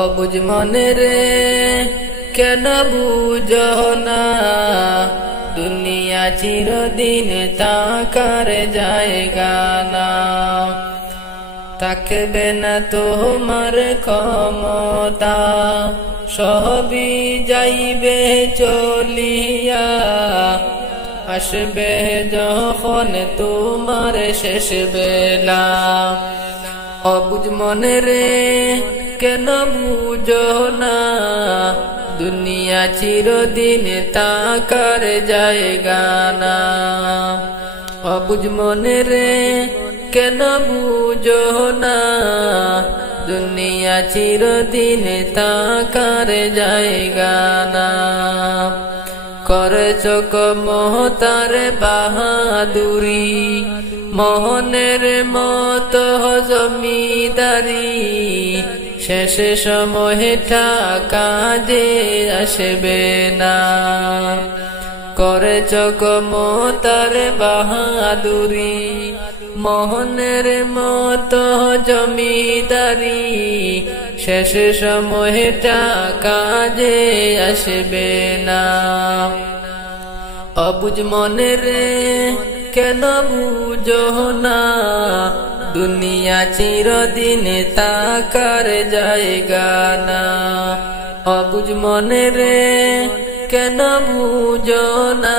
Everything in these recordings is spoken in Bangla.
অবুঝ মনে রে কেন বুঝো না, দুনিয়া চিরদিন তাকার জায়গা না। থাকবে না তোমার ক্ষমতা, সবই যাইবে চলিয়া। আসবে যখন তোমার শেষ বেলা। অবুঝ মনে রে কেন বুঝো না, দুনিয়া চিরদিন তাকার জায়গা না। অবুঝ মনে রে কেন বুঝো না, দুনিয়া চিরদিন তাকার জায়গা না। করেছ মহতার বাহাদুরি, মোহনের মতো জমিদারি। শেষ সময়ে টাকা যে আসবে না। করেছ মহতার বাহাদুরি, মোহনের মতো জমিদারি। শেষ সময়ে টাকা যে আসবে না। অবুঝ মনে রে কেন বুঝো না, দুনিয়া চিরদিন তাকার জায়গা না। অবুঝ মনে রে কেন বুঝো না,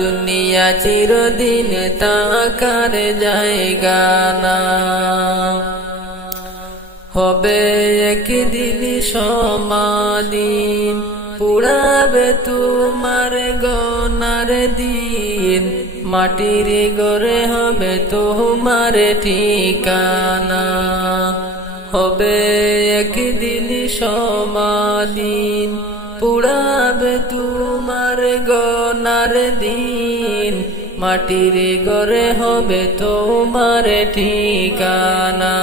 দুনিয়া চিরদিন তাকার জায়গা না। হবে একদিন সমাধি, পুড়াবে তোমার গনার দিন। মাটির ঘরে হবে তোমার ঠিকানা। হবে একদিন সমাধি, পুড়াবে তোমার গনার দিন। মাটির ঘরে হবে তোমার ঠিকানা।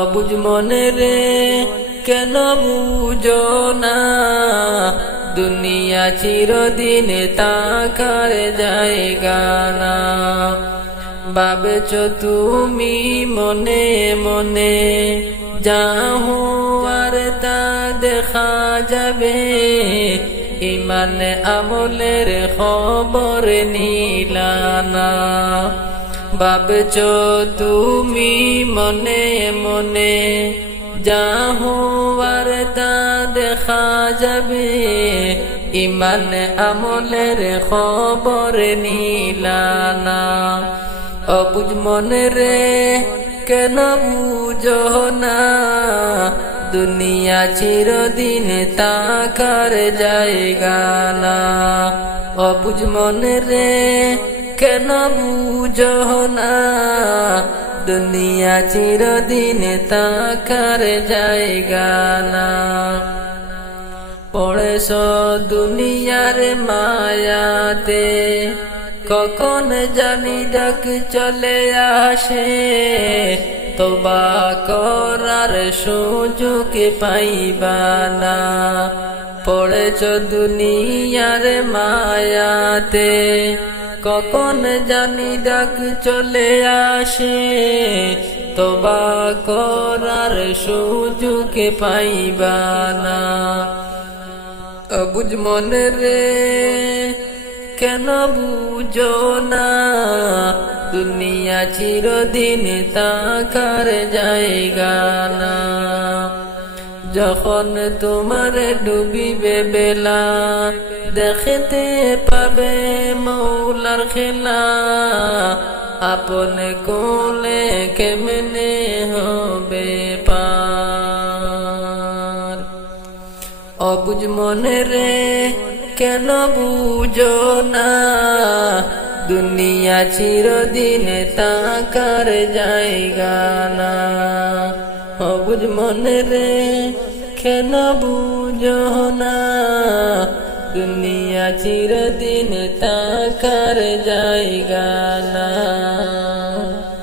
অবুঝ মনে রে কেন বুঝো না, দুনিয়া চিরদিন তাকার জায়গা না। ভাবছ তুমি মনে মনে, যাও আর তা দেখা যাবে। ইমান আমলের খবর নিলানা। ভাবছ তুমি মনে মনে, যাও আর তা দেখা যাবে। ইমান আমলের খবর নিলানা। অবুঝ মনে রে কেন বুঝো না, দুনিয়া চিরদিন তাকার জায়গা না। অবুঝ মনে রে কেন বুঝো না, দুনিয়া চিরদিন তাকার জায়গা না। পড়েছ দুনিয়ার মায়াতে, কখন জানি ডাক চলে আসে। তওবা করার সুযোগ পাইবা না। পড়েছ দুনিয়ার মায়াতে, কখন জানি ডাক চলে আসে। তওবা করার সুযোগ পাইবা না। অবুঝ মনে রে কেন বুঝো না, দুনিয়া চিরদিন তাকার জায়গা না। যখন তোমার ডুবিবে বেলা, দেখতে পাবে মৌলার খেলা। আপন কোলে কেমনে হবে পার। অবুঝ মনে রে কেন বুঝো না, দুনিয়া চিরদিন তাকার জায়গা না। অবুঝ মনে রে কেন বুঝো না, দুনিয়া চিরদিন তাকার জায়গা না।